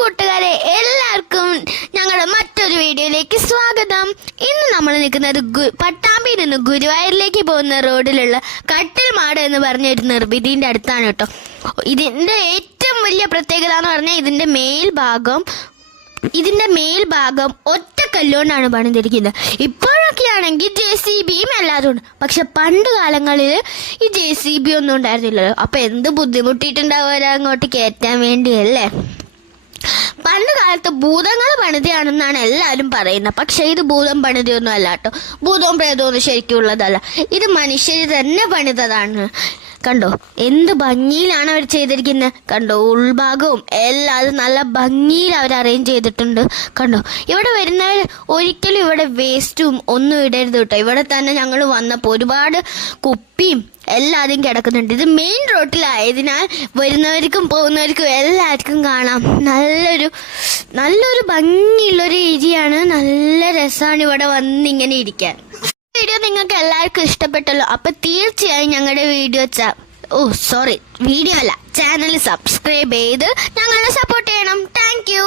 കൂട്ടുകാരെ, എല്ലാവർക്കും ഞങ്ങളുടെ മറ്റൊരു വീഡിയോയിലേക്ക് സ്വാഗതം. ഇന്ന് നമ്മൾ നിൽക്കുന്നത് പട്ടാമ്പിയിൽ നിന്ന് ഗുരുവായൂരിലേക്ക് പോകുന്ന റോഡിലുള്ള കട്ടിൽമാട് എന്ന് പറഞ്ഞ ഒരു നിർമ്മിതിന്റെ അടുത്താണ് കേട്ടോ. ഇതിന്റെ ഏറ്റവും വലിയ പ്രത്യേകത എന്ന് പറഞ്ഞാൽ ഇതിന്റെ മേൽഭാഗം ഒറ്റ കല്ലുകൊണ്ടാണ് പണിതിരിക്കുന്നത്. ഇപ്പോഴൊക്കെ ആണെങ്കിൽ JCBയും എല്ലാതും ഉണ്ട്. പക്ഷെ പണ്ട് കാലങ്ങളിൽ ഈ JCB ഒന്നും ഉണ്ടായിരുന്നില്ലല്ലോ. അപ്പൊ എന്ത് ബുദ്ധിമുട്ടിയിട്ടുണ്ടാവുക അങ്ങോട്ട് കയറ്റാൻ വേണ്ടിയല്ലേ. പണ്ട് കാലത്ത് ഭൂതങ്ങൾ പണിതയാണെന്നാണ് എല്ലാവരും പറയുന്നത്. പക്ഷെ ഇത് ഭൂതം പണിതയൊന്നും അല്ല കേട്ടോ. ഭൂതവും പ്രേതവും ശരിക്കും ഉള്ളതല്ല. ഇത് മനുഷ്യർ തന്നെ പണിതതാണ്. കണ്ടോ എന്ത് ഭംഗിയിലാണ് അവർ ചെയ്തിരിക്കുന്നത്. കണ്ടോ ഉൾഭാഗവും എല്ലാം നല്ല ഭംഗിയിൽ അവർ അറേഞ്ച് ചെയ്തിട്ടുണ്ട്. കണ്ടോ ഇവിടെ വരുന്നവർ ഒരിക്കലും ഇവിടെ വേസ്റ്റും ഒന്നും ഇടരുത് കേട്ടോ. ഇവിടെ തന്നെ ഞങ്ങൾ വന്നപ്പോൾ ഒരുപാട് കുപ്പിയും എല്ലാതും കിടക്കുന്നുണ്ട്. ഇത് മെയിൻ റോഡിലായതിനാൽ വരുന്നവർക്കും പോകുന്നവർക്കും എല്ലാവർക്കും കാണാം. നല്ലൊരു ഭംഗിയുള്ളൊരു ഏരിയയാണ്. നല്ല രസമാണ് ഇവിടെ വന്നിങ്ങനെ ഇരിക്കാൻ. വീഡിയോ നിങ്ങൾക്ക് എല്ലാവർക്കും ഇഷ്ടപ്പെട്ടല്ലോ. അപ്പൊ തീർച്ചയായും ഞങ്ങളുടെ വീഡിയോ അല്ല, ചാനൽ സബ്സ്ക്രൈബ് ചെയ്ത് ഞങ്ങളെ സപ്പോർട്ട് ചെയ്യണം. Thank you.